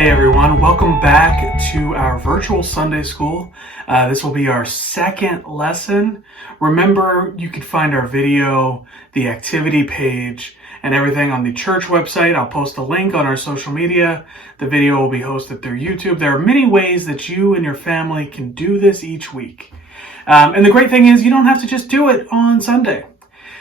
Hey everyone, welcome back to our virtual Sunday school. This will be our second lesson. Remember, you can find our video, the activity page, and everything on the church website. I'll post a link on our social media. The video will be hosted through YouTube. There are many ways that you and your family can do this each week. And the great thing is you don't have to just do it on Sunday.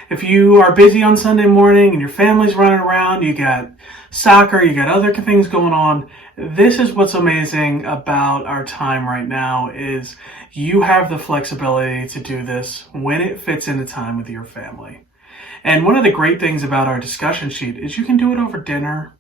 If you are busy on Sunday morning and your family's running around, you got soccer, you got other things going on, this is what's amazing about our time right now is you have the flexibility to do this when it fits into time with your family. And one of the great things about our discussion sheet is you can do it over dinner.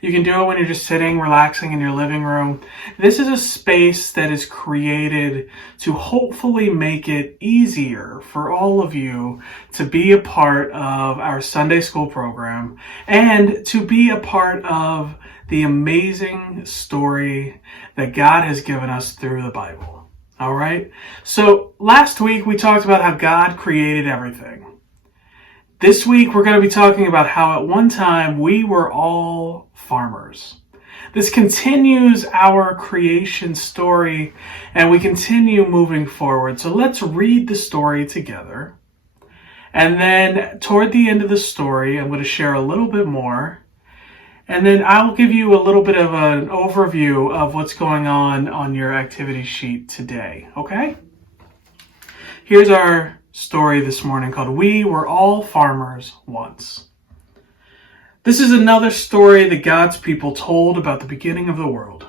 You can do it when you're just sitting, relaxing in your living room. This is a space that is created to hopefully make it easier for all of you to be a part of our Sunday school program and to be a part of the amazing story that God has given us through the Bible. All right? So last week we talked about how God created everything. This week, we're going to be talking about how at one time we were all farmers. This continues our creation story, and we continue moving forward. So let's read the story together. And then toward the end of the story, I'm going to share a little bit more. And then I'll give you a little bit of an overview of what's going on your activity sheet today. Okay? Here's our story this morning called We Were All Farmers Once. This is another story that God's people told about the beginning of the world.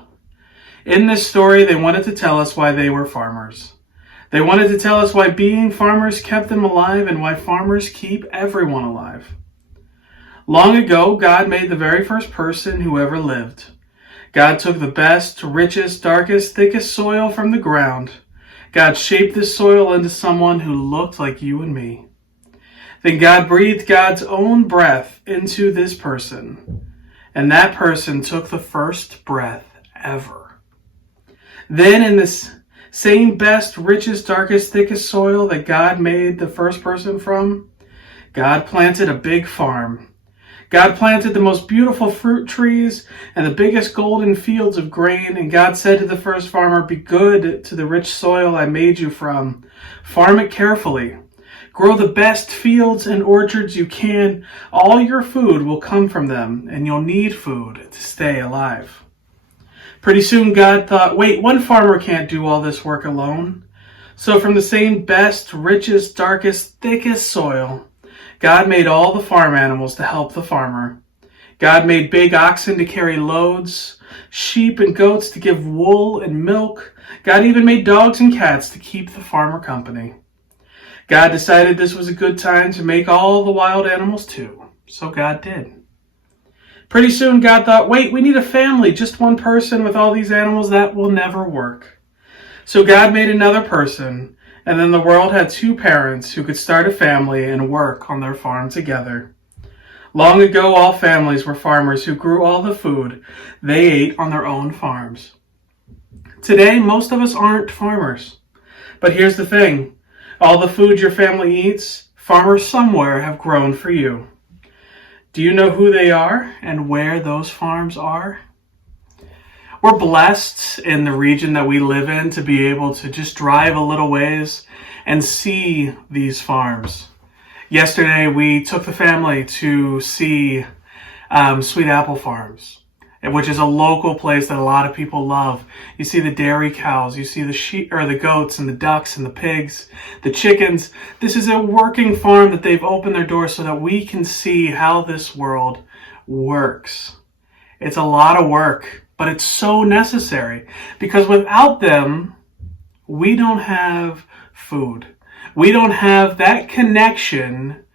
In this story, they wanted to tell us why they were farmers. They wanted to tell us why being farmers kept them alive and why farmers keep everyone alive. Long ago, God made the very first person who ever lived. God took the best, richest, darkest, thickest soil from the ground. God shaped this soil into someone who looked like you and me. Then God breathed God's own breath into this person, and that person took the first breath ever. Then in this same best, richest, darkest, thickest soil that God made the first person from, God planted a big farm. God planted the most beautiful fruit trees and the biggest golden fields of grain, and God said to the first farmer, "Be good to the rich soil I made you from. Farm it carefully. Grow the best fields and orchards you can. All your food will come from them, and you'll need food to stay alive." Pretty soon God thought, wait, one farmer can't do all this work alone. So from the same best, richest, darkest, thickest soil, God made all the farm animals to help the farmer. God made big oxen to carry loads, sheep and goats to give wool and milk. God even made dogs and cats to keep the farmer company. God decided this was a good time to make all the wild animals too. So God did. Pretty soon God thought, wait, we need a family, just one person with all these animals. That will never work. So God made another person. And then the world had two parents who could start a family and work on their farm together. Long ago, all families were farmers who grew all the food they ate on their own farms. Today, most of us aren't farmers. But here's the thing. All the food your family eats, farmers somewhere have grown for you. Do you know who they are and where those farms are? We're blessed in the region that we live in to be able to just drive a little ways and see these farms. Yesterday, we took the family to see Sweet Apple Farms, which is a local place that a lot of people love. You see the dairy cows, you see the sheep or the goats and the ducks and the pigs, the chickens. This is a working farm that they've opened their doors so that we can see how this world works. It's a lot of work. But it's so necessary because without them, we don't have food. We don't have that connection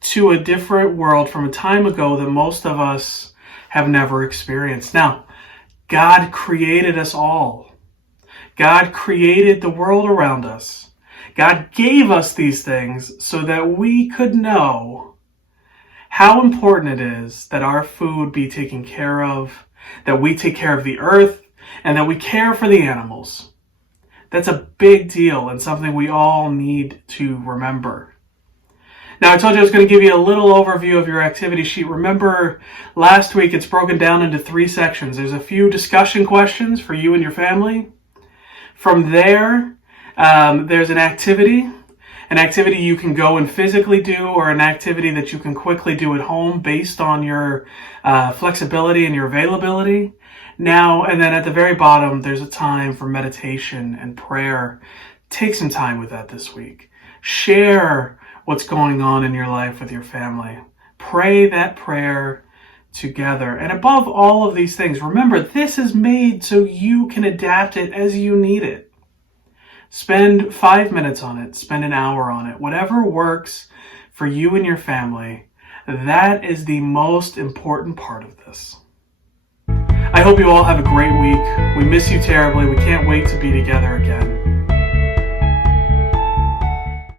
to a different world from a time ago that most of us have never experienced. Now, God created us all. God created the world around us. God gave us these things so that we could know how important it is that our food be taken care of, that we take care of the earth, and that we care for the animals. That's a big deal and something we all need to remember. Now, I told you I was going to give you a little overview of your activity sheet. Remember, last week it's broken down into 3 sections. There's a few discussion questions for you and your family. From there, there's an activity you can go and physically do, or an activity that you can quickly do at home based on your flexibility and your availability. Now, and then at the very bottom, there's a time for meditation and prayer. Take some time with that this week. Share what's going on in your life with your family. Pray that prayer together. And above all of these things, remember, this is made so you can adapt it as you need it. Spend 5 minutes on it. Spend an hour on it. Whatever works for you and your family, that is the most important part of this. I hope you all have a great week. We miss you terribly. We can't wait to be together again.